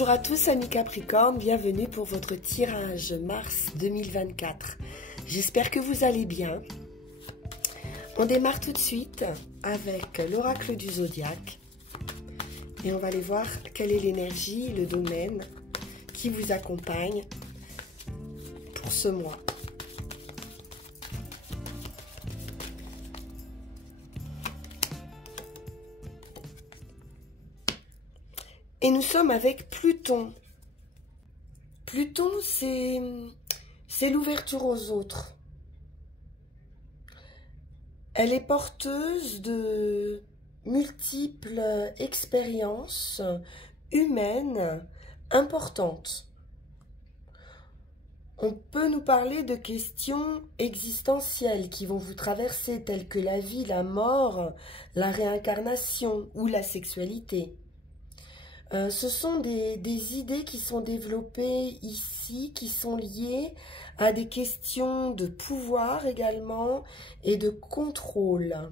Bonjour à tous amis Capricorne, bienvenue pour votre tirage mars 2024. J'espère que vous allez bien. On démarre tout de suite avec l'oracle du zodiaque et on va aller voir quelle est l'énergie, le domaine qui vous accompagne pour ce mois. Et nous sommes avec Pluton. Pluton, c'est l'ouverture aux autres. Elle est porteuse de multiples expériences humaines importantes. On peut nous parler de questions existentielles qui vont vous traverser, telles que la vie, la mort, la réincarnation ou la sexualité. Ce sont des idées qui sont développées ici, qui sont liées à des questions de pouvoir également et de contrôle.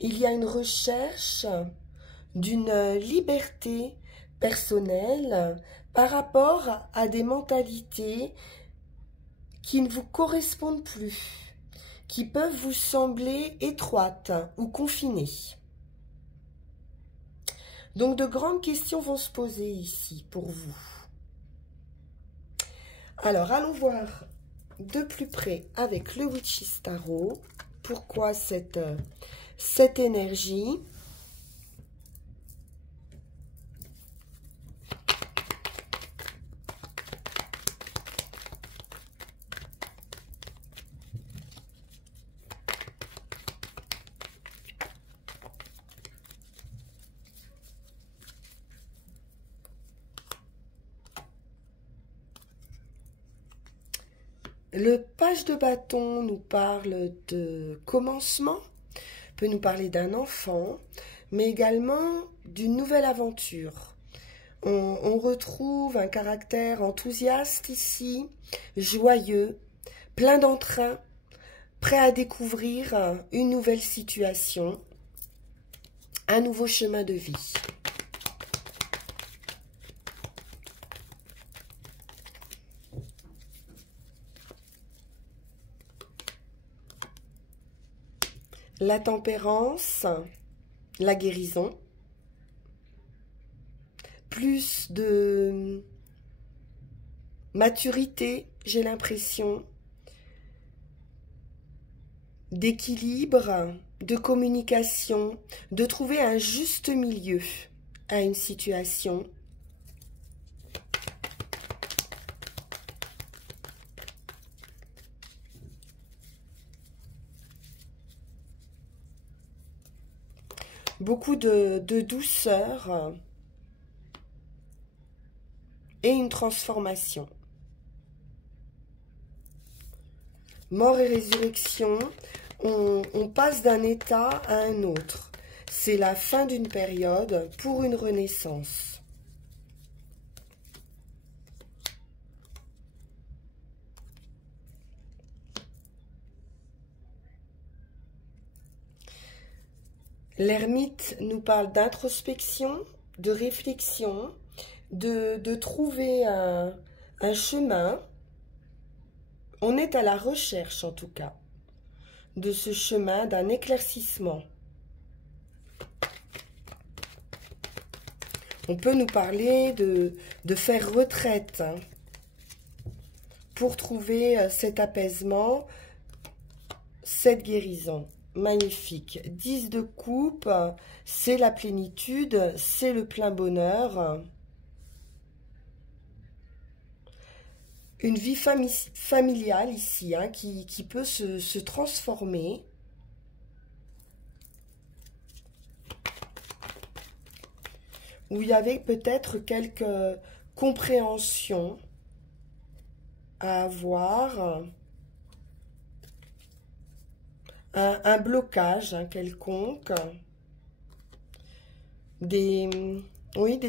Il y a une recherche d'une liberté personnelle par rapport à des mentalités qui ne vous correspondent plus, qui peuvent vous sembler étroites ou confinées. Donc de grandes questions vont se poser ici pour vous. Alors allons voir de plus près avec le Witch's Tarot. Pourquoi cette énergie ? Le page de bâton nous parle de commencement, peut nous parler d'un enfant, mais également d'une nouvelle aventure. On retrouve un caractère enthousiaste ici, joyeux, plein d'entrain, prêt à découvrir une nouvelle situation, un nouveau chemin de vie. La tempérance, la guérison, plus de maturité, j'ai l'impression, d'équilibre, de communication, de trouver un juste milieu à une situation. Beaucoup de douceur et une transformation. Mort et résurrection, on passe d'un état à un autre. C'est la fin d'une période pour une renaissance. L'ermite nous parle d'introspection, de réflexion, de trouver un chemin. On est à la recherche, en tout cas, de ce chemin, d'un éclaircissement. On peut nous parler de faire retraite pour trouver cet apaisement, cette guérison. Magnifique. 10 de coupe, c'est la plénitude, c'est le plein bonheur. Une vie familiale ici, hein, qui peut se transformer. Où il y avait peut-être quelques compréhensions à avoir. Un blocage quelconque, des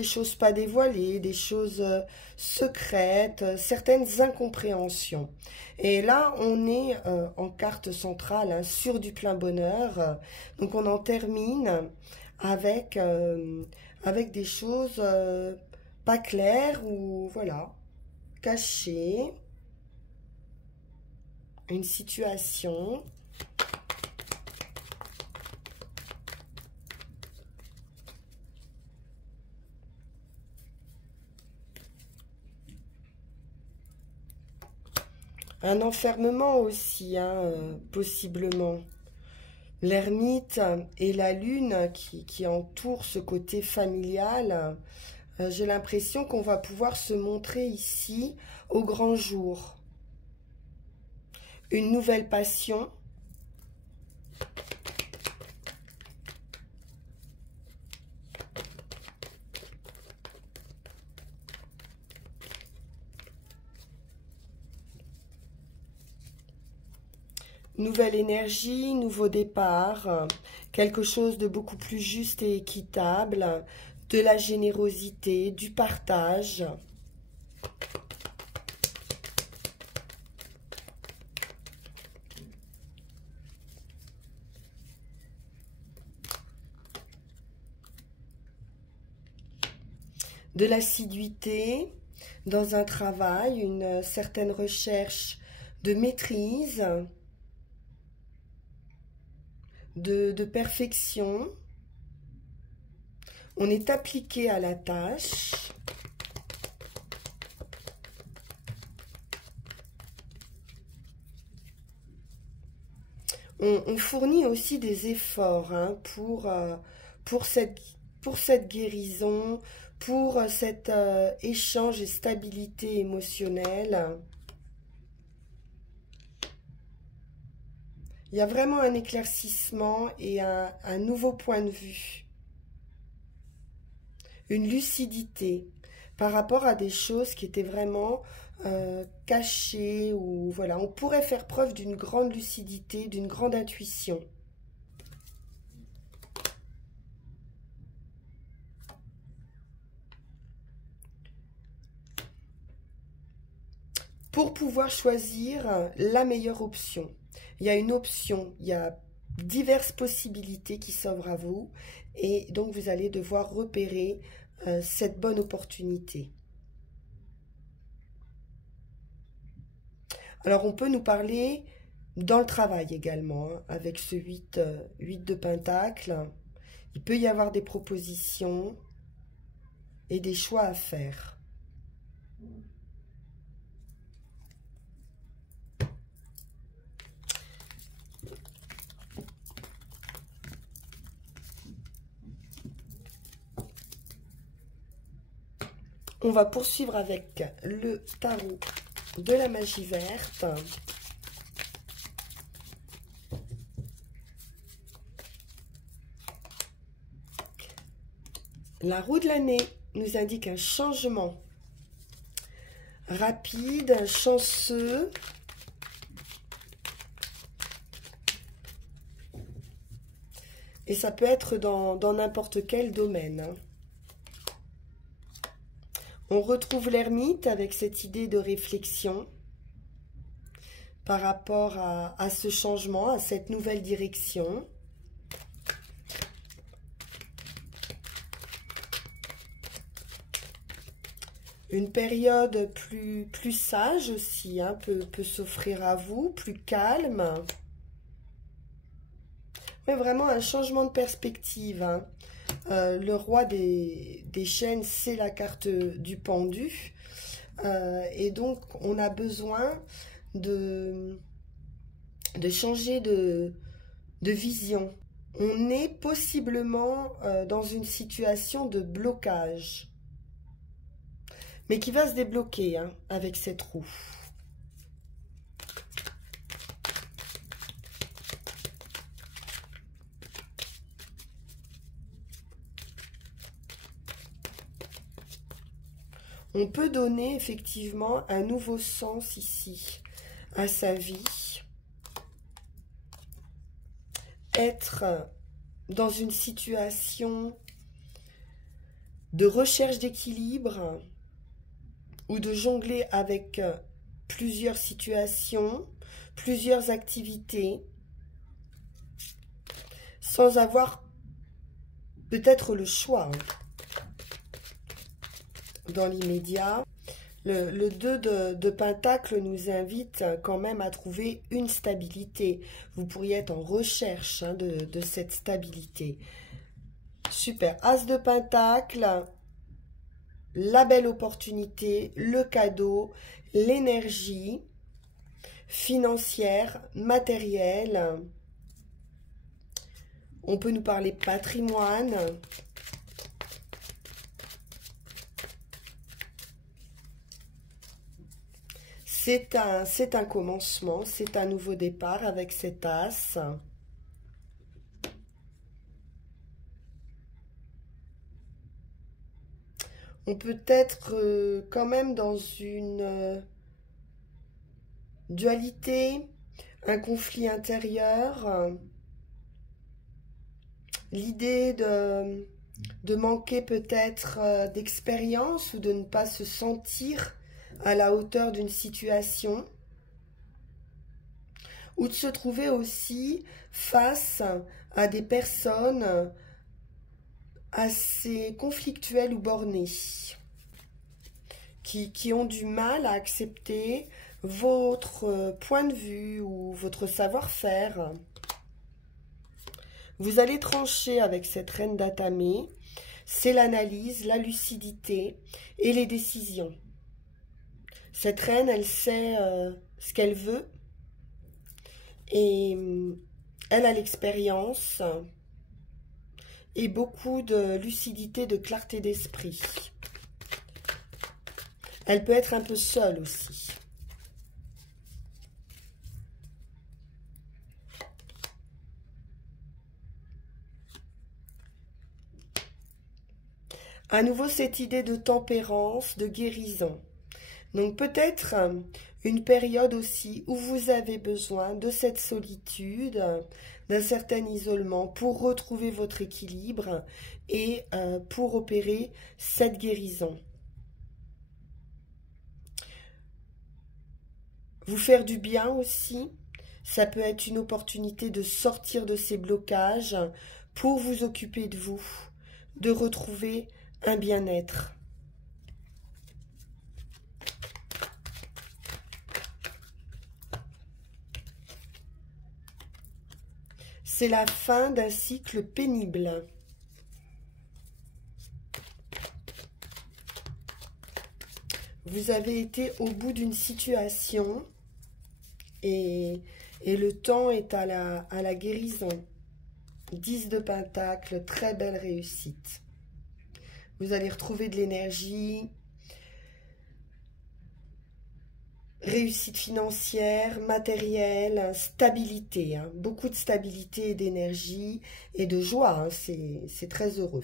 choses pas dévoilées, des choses secrètes, certaines incompréhensions. Et là, on est en carte centrale, hein, sur du plein bonheur. Donc, on en termine avec, avec des choses pas claires ou voilà, cachées, une situation. Un enfermement aussi, hein, possiblement. L'ermite et la lune qui entourent ce côté familial, j'ai l'impression qu'on va pouvoir se montrer ici au grand jour. Une nouvelle passion. Nouvelle énergie, nouveau départ, quelque chose de beaucoup plus juste et équitable, de la générosité, du partage. De l'assiduité dans un travail, une certaine recherche de maîtrise, de perfection. On est appliqué à la tâche. On fournit aussi des efforts hein, pour cette guérison, pour cet échange et stabilité émotionnelle. Il y a vraiment un éclaircissement et un nouveau point de vue. Une lucidité par rapport à des choses qui étaient vraiment cachées ou voilà, on pourrait faire preuve d'une grande lucidité, d'une grande intuition. Pour pouvoir choisir la meilleure option. Il y a une option, il y a diverses possibilités qui s'offrent à vous et donc vous allez devoir repérer cette bonne opportunité. Alors on peut nous parler dans le travail également, hein, avec ce 8 de Pentacle. Il peut y avoir des propositions et des choix à faire. On va poursuivre avec le tarot de la magie verte. La roue de l'année nous indique un changement rapide, chanceux. Et ça peut être dans n'importe quel domaine. Hein. On retrouve l'ermite avec cette idée de réflexion par rapport à ce changement, à cette nouvelle direction. Une période plus sage aussi hein, peut s'offrir à vous, plus calme. Mais vraiment un changement de perspective. Hein. Le roi des chaînes, c'est la carte du pendu. Et donc, on a besoin de changer de vision. On est possiblement dans une situation de blocage, mais qui va se débloquer hein, avec cette roue. On peut donner effectivement un nouveau sens ici à sa vie. Être dans une situation de recherche d'équilibre ou de jongler avec plusieurs situations, plusieurs activités, sans avoir peut-être le choix dans l'immédiat. Le 2 de Pentacle nous invite quand même à trouver une stabilité. Vous pourriez être en recherche de cette stabilité. Super. As de Pentacle, la belle opportunité, le cadeau, l'énergie financière, matérielle. On peut nous parler patrimoine. C'est un commencement, c'est un nouveau départ avec cet as. On peut être quand même dans une dualité, un conflit intérieur, l'idée de manquer peut-être d'expérience ou de ne pas se sentir à la hauteur d'une situation, ou de se trouver aussi face à des personnes assez conflictuelles ou bornées, qui ont du mal à accepter votre point de vue ou votre savoir-faire. Vous allez trancher avec cette reine d'Atamé, c'est l'analyse, la lucidité et les décisions. Cette reine, elle sait ce qu'elle veut et elle a l'expérience et beaucoup de lucidité, de clarté d'esprit. Elle peut être un peu seule aussi. À nouveau, cette idée de tempérance, de guérison. Donc peut-être une période aussi où vous avez besoin de cette solitude, d'un certain isolement pour retrouver votre équilibre et pour opérer cette guérison. Vous faire du bien aussi, ça peut être une opportunité de sortir de ces blocages pour vous occuper de vous, de retrouver un bien-être. C'est la fin d'un cycle pénible. Vous avez été au bout d'une situation et le temps est à la guérison. 10 de Pentacle, très belle réussite. Vous allez retrouver de l'énergie, réussite financière, matérielle, stabilité, beaucoup de stabilité et d'énergie et de joie, c'est très heureux.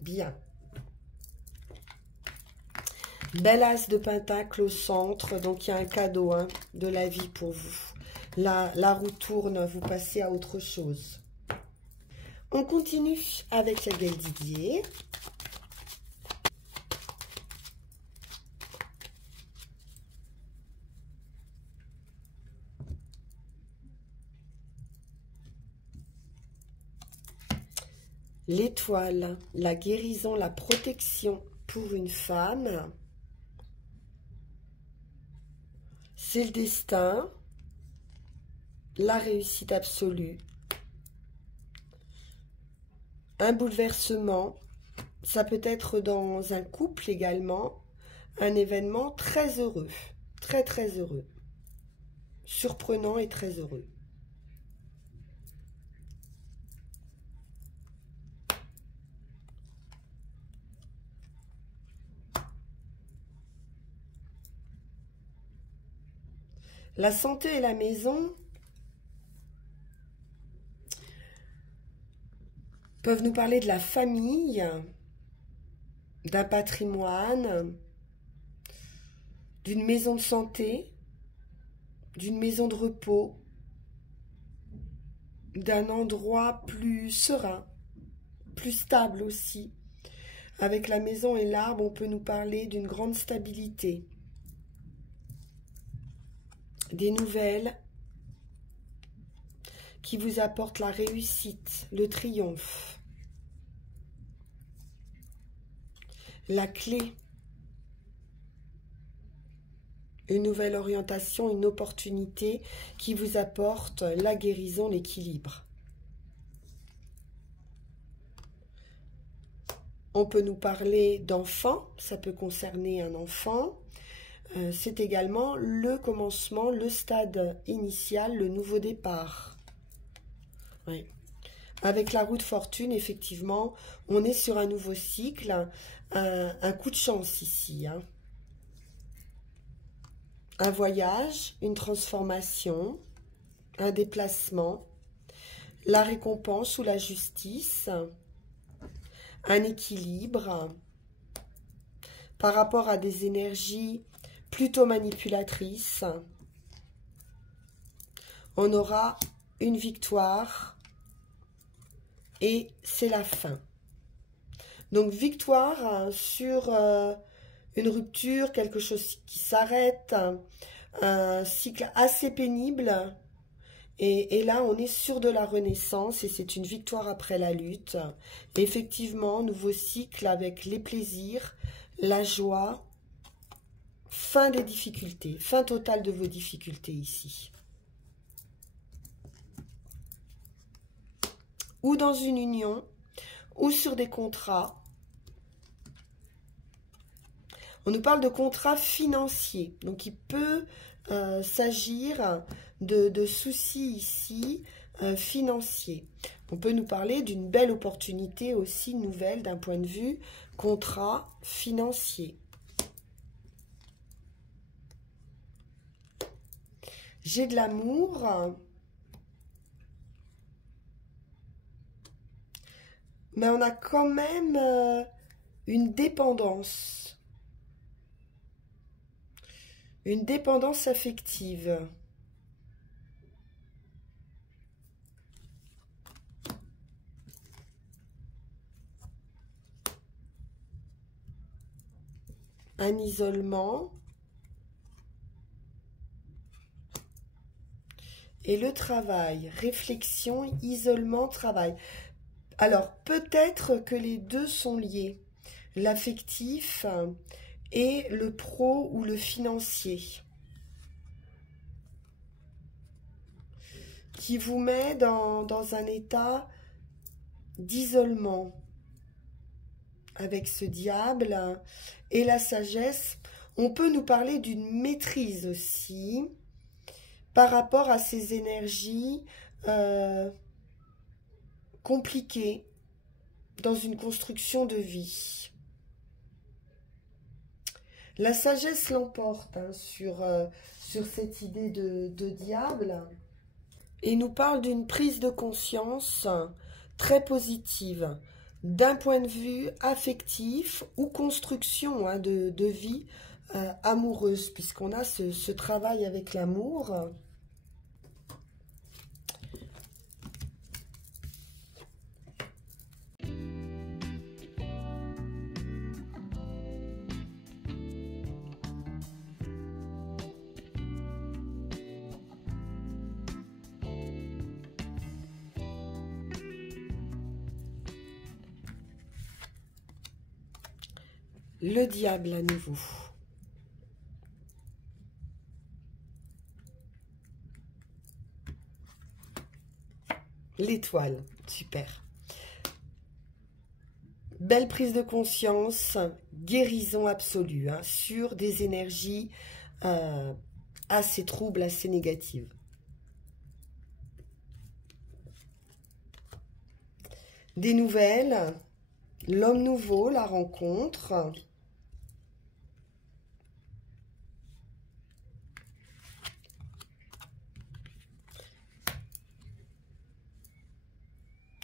Bien. Bel as de Pentacle au centre, donc il y a un cadeau de la vie pour vous. La roue tourne, vous passez à autre chose. On continue avec la Gaëlle Didier. L'étoile, la guérison, la protection pour une femme. C'est le destin, la réussite absolue, un bouleversement. Ça peut être dans un couple également, un événement très heureux, très très heureux, surprenant et très heureux. La santé et la maison peuvent nous parler de la famille, d'un patrimoine, d'une maison de santé, d'une maison de repos, d'un endroit plus serein, plus stable aussi. Avec la maison et l'arbre, on peut nous parler d'une grande stabilité. Des nouvelles qui vous apporte la réussite, le triomphe, la clé, une nouvelle orientation, une opportunité qui vous apporte la guérison, l'équilibre. On peut nous parler d'enfants, ça peut concerner un enfant. C'est également le commencement, le stade initial, le nouveau départ. Oui. Avec la roue de fortune, effectivement, on est sur un nouveau cycle, un coup de chance ici. Hein. Un voyage, une transformation, un déplacement, la récompense ou la justice, un équilibre par rapport à des énergies plutôt manipulatrices. On aura une victoire et c'est la fin. Donc victoire sur une rupture, quelque chose qui s'arrête, un cycle assez pénible. Et là, on est sur de la renaissance et c'est une victoire après la lutte. Et effectivement, nouveau cycle avec les plaisirs, la joie, fin des difficultés, fin totale de vos difficultés ici. Ou dans une union, ou sur des contrats. On nous parle de contrats financiers. Donc, il peut s'agir de soucis ici financiers. On peut nous parler d'une belle opportunité aussi nouvelle d'un point de vue contrat financier. J'ai de l'amour. Mais on a quand même une dépendance. Une dépendance affective. Un isolement. Et le travail. Réflexion, isolement, travail. Alors, peut-être que les deux sont liés. L'affectif et le pro ou le financier. Qui vous met dans un état d'isolement. Avec ce diable et la sagesse, on peut nous parler d'une maîtrise aussi par rapport à ces énergies compliquées dans une construction de vie. La sagesse l'emporte hein, sur cette idée de diable et nous parle d'une prise de conscience très positive d'un point de vue affectif ou construction hein, de vie amoureuse, puisqu'on a ce travail avec l'amour. Le diable à nouveau. L'étoile, super. Belle prise de conscience, guérison absolue hein, sur des énergies assez troubles, assez négatives. Des nouvelles, l'homme nouveau, la rencontre.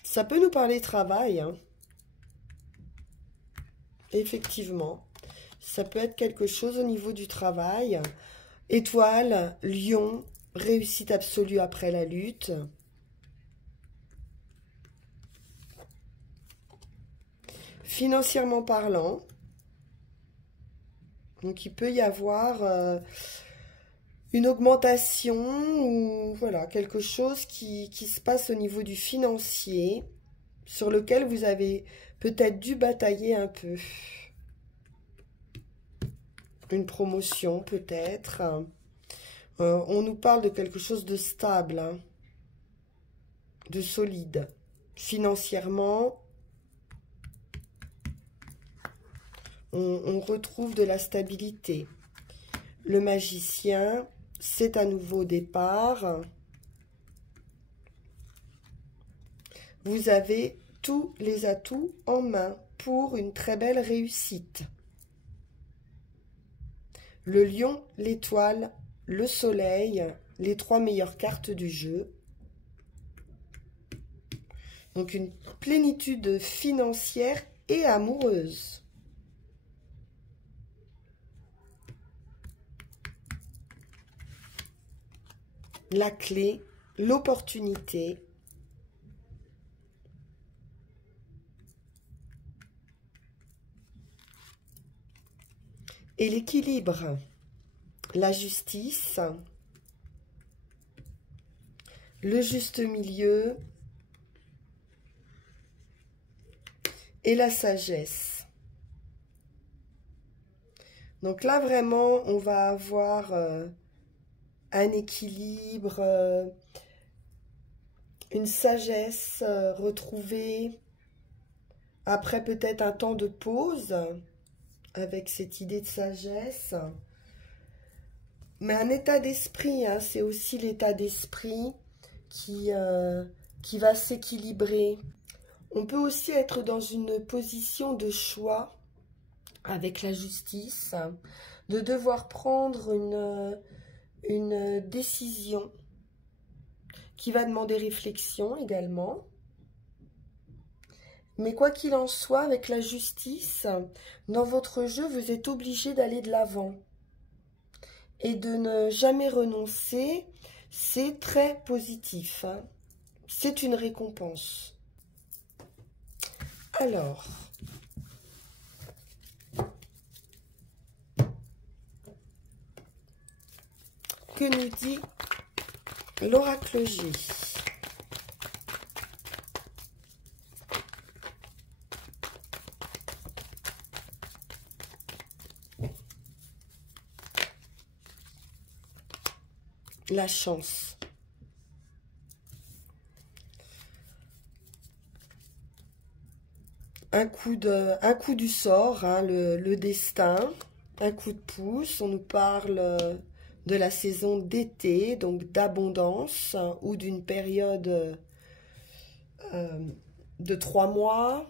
Ça peut nous parler travail, hein. Effectivement. Ça peut être quelque chose au niveau du travail. Étoile, lion, réussite absolue après la lutte. Financièrement parlant, donc il peut y avoir une augmentation ou voilà, quelque chose qui se passe au niveau du financier sur lequel vous avez peut-être dû batailler un peu. Une promotion peut-être. On nous parle de quelque chose de stable, hein, de solide. Financièrement, on retrouve de la stabilité. Le magicien, c'est un nouveau départ. Vous avez tous les atouts en main pour une très belle réussite. Le lion, l'étoile, le soleil, les 3 meilleures cartes du jeu. Donc une plénitude financière et amoureuse. La clé, l'opportunité. Et l'équilibre, la justice, le juste milieu et la sagesse. Donc là, vraiment, on va avoir un équilibre, une sagesse retrouvée après peut-être un temps de pause avec cette idée de sagesse. Mais un état d'esprit, hein, c'est aussi l'état d'esprit qui va s'équilibrer. On peut aussi être dans une position de choix avec la justice, de devoir prendre une décision qui va demander réflexion également. Mais quoi qu'il en soit, avec la justice, dans votre jeu, vous êtes obligé d'aller de l'avant. Et de ne jamais renoncer, c'est très positif, hein. C'est une récompense. Alors, que nous dit l'oracle G? La chance. Un coup du sort, hein, le destin, un coup de pouce. On nous parle de la saison d'été, donc d'abondance, ou d'une période de 3 mois.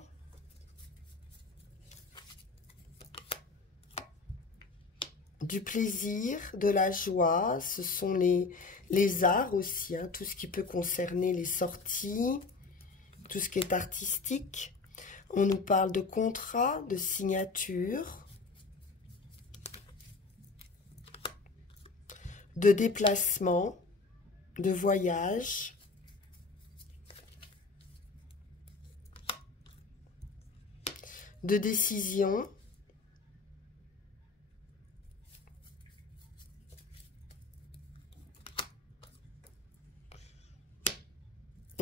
Du plaisir, de la joie, ce sont les arts aussi, hein, tout ce qui peut concerner les sorties, tout ce qui est artistique. On nous parle de contrat, de signature, de déplacement, de voyage, de décision.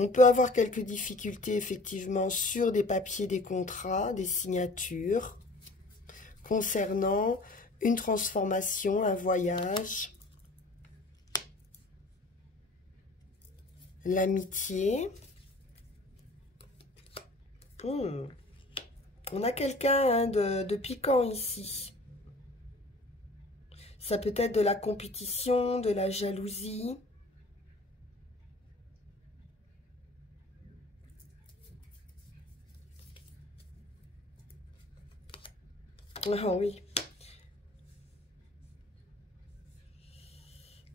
On peut avoir quelques difficultés effectivement sur des papiers, des contrats, des signatures concernant une transformation, un voyage, l'amitié. On a quelqu'un, hein, de piquant ici. Ça peut être de la compétition, de la jalousie. Ah oui.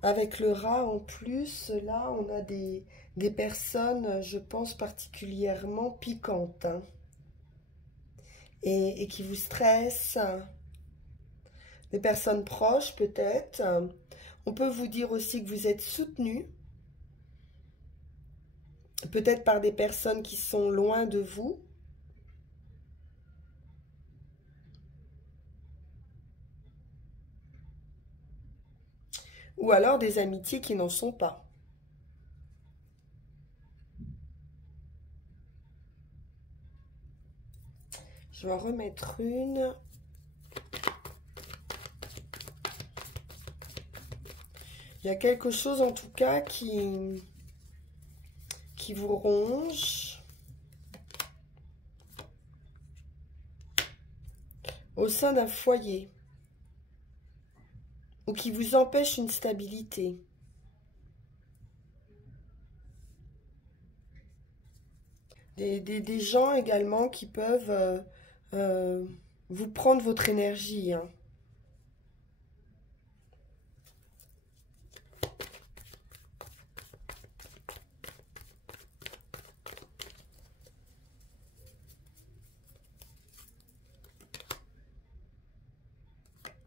Avec le rat en plus, là, on a des personnes, je pense, particulièrement piquantes, hein, et qui vous stressent. Des personnes proches, peut-être. On peut vous dire aussi que vous êtes soutenu, peut-être par des personnes qui sont loin de vous. ou alors des amitiés qui n'en sont pas. Je vais en remettre une. Il y a quelque chose en tout cas qui vous ronge au sein d'un foyer ou qui vous empêche une stabilité. Des gens également qui peuvent vous prendre votre énergie, hein.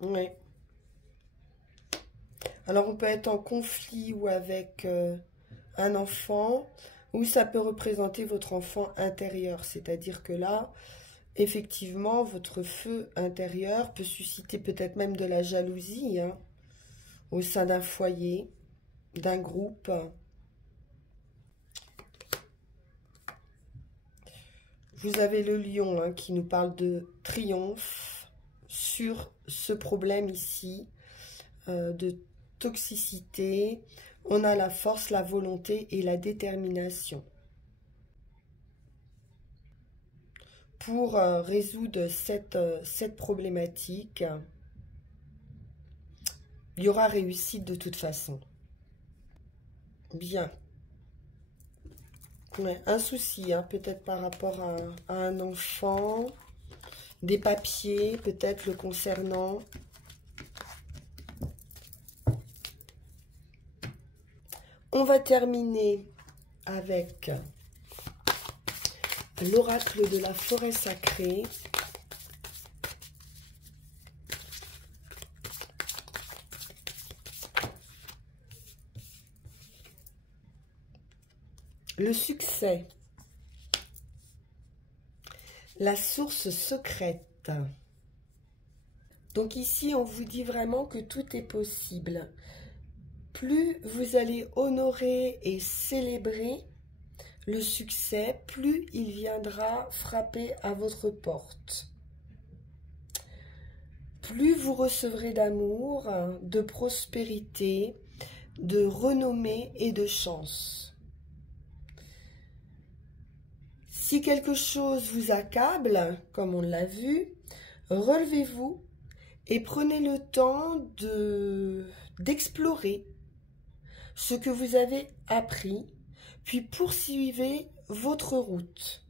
Oui. Alors on peut être en conflit ou avec un enfant, ou ça peut représenter votre enfant intérieur. C'est-à-dire que là, effectivement, votre feu intérieur peut susciter peut-être même de la jalousie, hein, au sein d'un foyer, d'un groupe. Vous avez le lion, hein, qui nous parle de triomphe sur ce problème ici, de toxicité. On a la force, la volonté et la détermination pour résoudre cette problématique. Il y aura réussite de toute façon. Bien. Ouais, un souci, hein, peut-être par rapport à un enfant, des papiers, peut-être le concernant. On va terminer avec l'oracle de la forêt sacrée. Le succès. La source secrète. Donc ici, on vous dit vraiment que tout est possible. Plus vous allez honorer et célébrer le succès, plus il viendra frapper à votre porte. Plus vous recevrez d'amour, de prospérité, de renommée et de chance. Si quelque chose vous accable, comme on l'a vu, relevez-vous et prenez le temps d'explorer ce que vous avez appris, puis poursuivez votre route.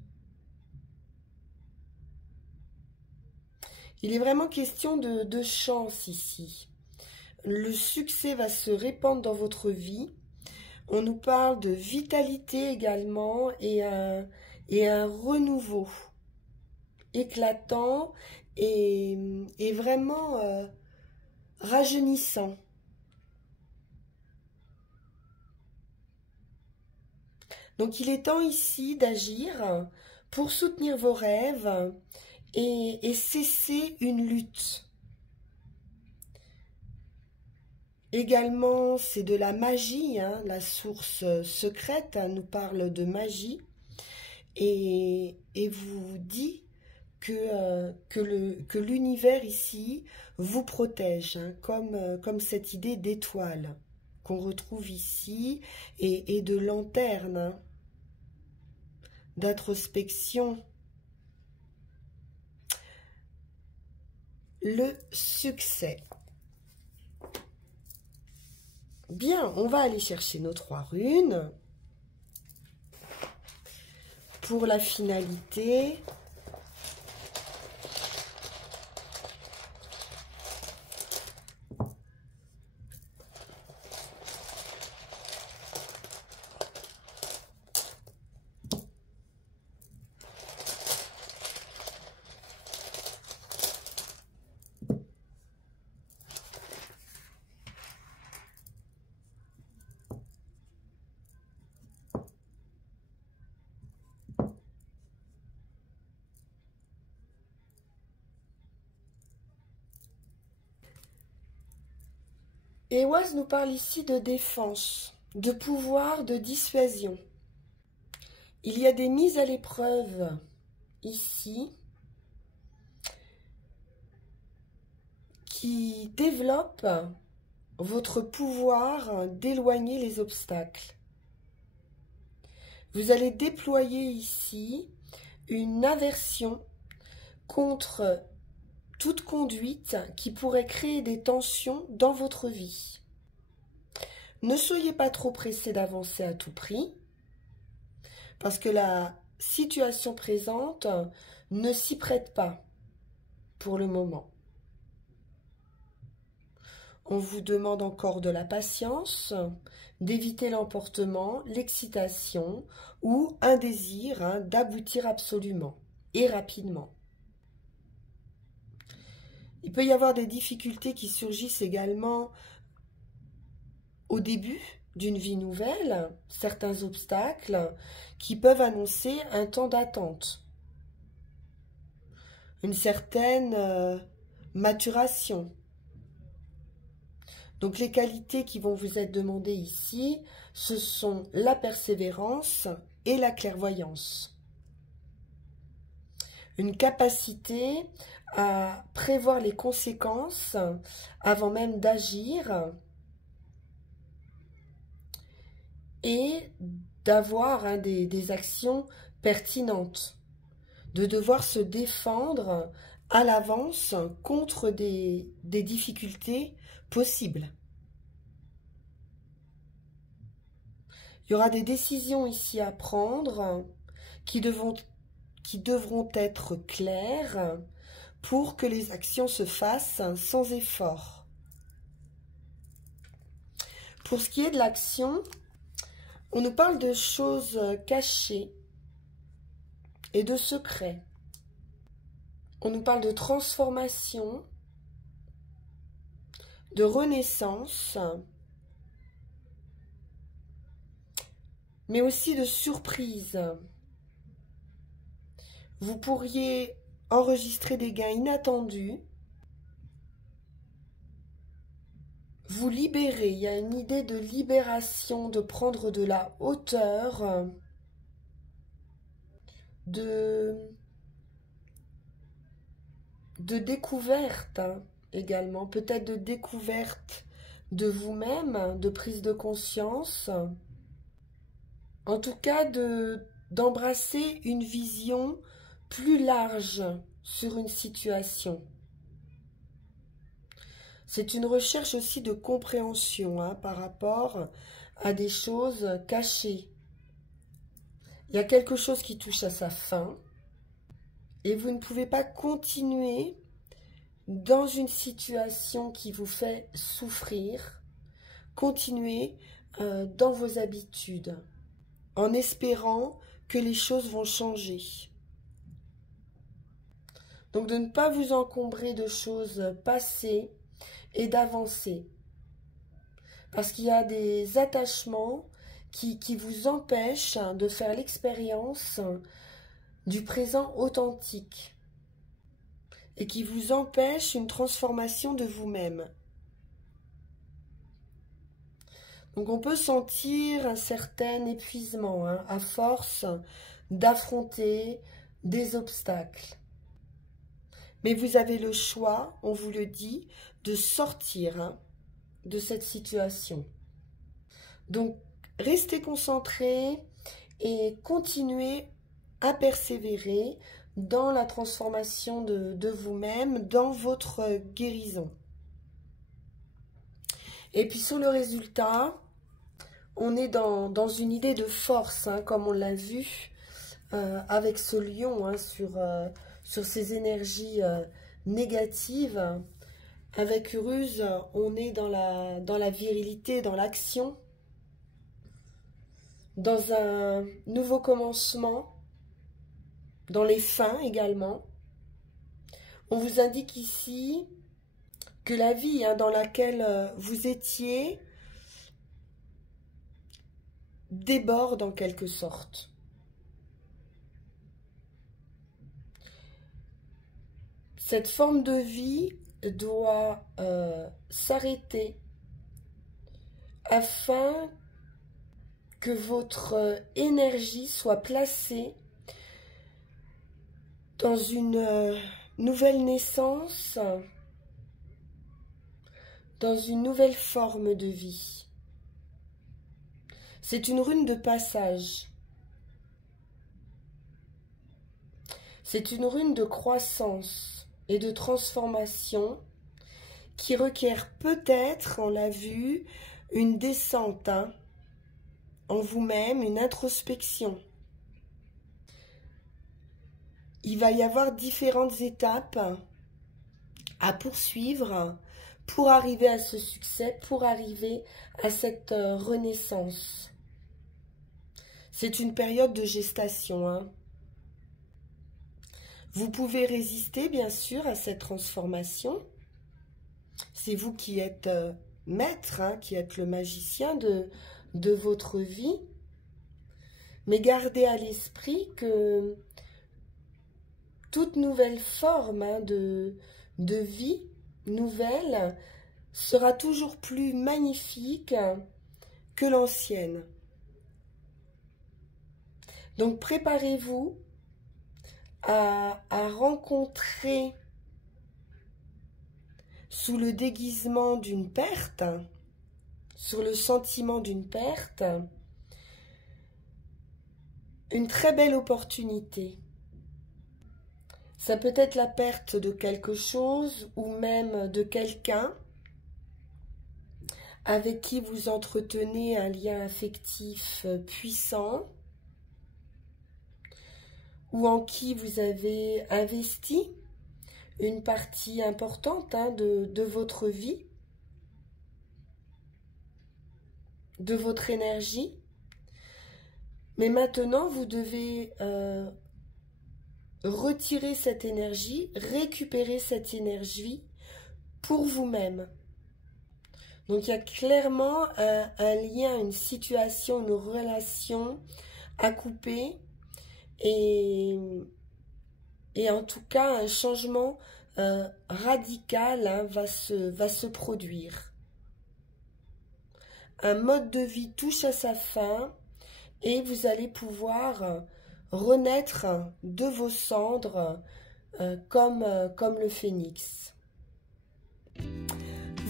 Il est vraiment question de chance ici. Le succès va se répandre dans votre vie. On nous parle de vitalité également et un renouveau éclatant et vraiment rajeunissant. Donc il est temps ici d'agir pour soutenir vos rêves et cesser une lutte. Également, c'est de la magie, hein, la source secrète, hein, nous parle de magie et vous dit que l'univers ici vous protège, hein, comme cette idée d'étoile qu'on retrouve ici et de lanterne, hein, d'introspection. Le succès. Bien, on va aller chercher nos 3 runes pour la finalité. Et Oise nous parle ici de défense, de pouvoir, de dissuasion. Il y a des mises à l'épreuve ici qui développent votre pouvoir d'éloigner les obstacles. Vous allez déployer ici une aversion contre toute conduite qui pourrait créer des tensions dans votre vie. Ne soyez pas trop pressé d'avancer à tout prix, parce que la situation présente ne s'y prête pas pour le moment. On vous demande encore de la patience, d'éviter l'emportement, l'excitation ou un désir d'aboutir absolument et rapidement. Il peut y avoir des difficultés qui surgissent également au début d'une vie nouvelle, certains obstacles qui peuvent annoncer un temps d'attente, une certaine maturation. Donc les qualités qui vont vous être demandées ici, ce sont la persévérance et la clairvoyance. Une capacité à prévoir les conséquences avant même d'agir et d'avoir des actions pertinentes, de devoir se défendre à l'avance contre des difficultés possibles. Il y aura des décisions ici à prendre qui devront être claires pour que les actions se fassent sans effort. Pour ce qui est de l'action, on nous parle de choses cachées et de secrets. On nous parle de transformation, de renaissance, mais aussi de surprise. Vous pourriez enregistrer des gains inattendus, vous libérer. Il y a une idée de libération, de prendre de la hauteur, de découverte également, peut-être de découverte de vous-même, de prise de conscience, en tout cas d'embrasser une vision plus large sur une situation. C'est une recherche aussi de compréhension par rapport à des choses cachées. Il y a quelque chose qui touche à sa fin et vous ne pouvez pas continuer dans une situation qui vous fait souffrir, continuer dans vos habitudes en espérant que les choses vont changer. Donc de ne pas vous encombrer de choses passées et d'avancer. Parce qu'il y a des attachements qui vous empêchent de faire l'expérience du présent authentique et qui vous empêchent une transformation de vous-même. Donc on peut sentir un certain épuisement à force d'affronter des obstacles. Mais vous avez le choix, on vous le dit, de sortir de cette situation. Donc, restez concentrés et continuez à persévérer dans la transformation de vous-même, dans votre guérison. Et puis sur le résultat, on est dans une idée de force, comme on l'a vu avec ce lion sur ces énergies négatives. Avec Uruz, on est dans la virilité, dans l'action, dans un nouveau commencement, dans les fins également. On vous indique ici que la vie dans laquelle vous étiez déborde en quelque sorte. Cette forme de vie doit s'arrêter afin que votre énergie soit placée dans une nouvelle naissance, dans une nouvelle forme de vie. C'est une rune de passage. C'est une rune de croissance et de transformation qui requiert peut-être, on l'a vu, une descente en vous-même, une introspection. Il va y avoir différentes étapes à poursuivre pour arriver à ce succès, pour arriver à cette renaissance. C'est une période de gestation. Vous pouvez résister, bien sûr, à cette transformation. C'est vous qui êtes maître, qui êtes le magicien de votre vie. Mais gardez à l'esprit que toute nouvelle forme de vie nouvelle sera toujours plus magnifique que l'ancienne. Donc préparez-vous à rencontrer sous le déguisement d'une perte, sur le sentiment d'une perte, une très belle opportunité. Ça peut être la perte de quelque chose ou même de quelqu'un avec qui vous entretenez un lien affectif puissant ou en qui vous avez investi une partie importante de votre vie, de votre énergie. Mais maintenant, vous devez retirer cette énergie, récupérer cette énergie pour vous-même. Donc il y a clairement un lien, une situation, une relation à couper et en tout cas un changement radical va se produire. Un mode de vie touche à sa fin et vous allez pouvoir renaître de vos cendres comme le phénix.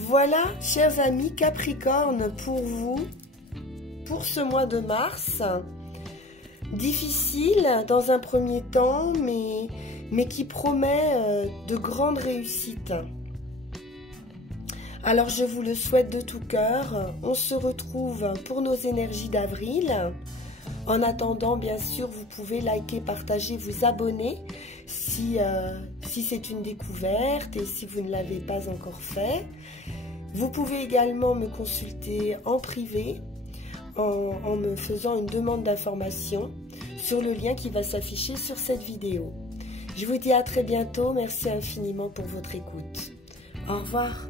Voilà, chers amis Capricorne, pour vous, pour ce mois de mars. Difficile dans un premier temps, mais qui promet de grandes réussites. Alors je vous le souhaite de tout cœur. On se retrouve pour nos énergies d'avril. En attendant, bien sûr, vous pouvez liker, partager, vous abonner si c'est une découverte et si vous ne l'avez pas encore fait. Vous pouvez également me consulter en privé en me faisant une demande d'information sur le lien qui va s'afficher sur cette vidéo. Je vous dis à très bientôt. Merci infiniment pour votre écoute. Au revoir.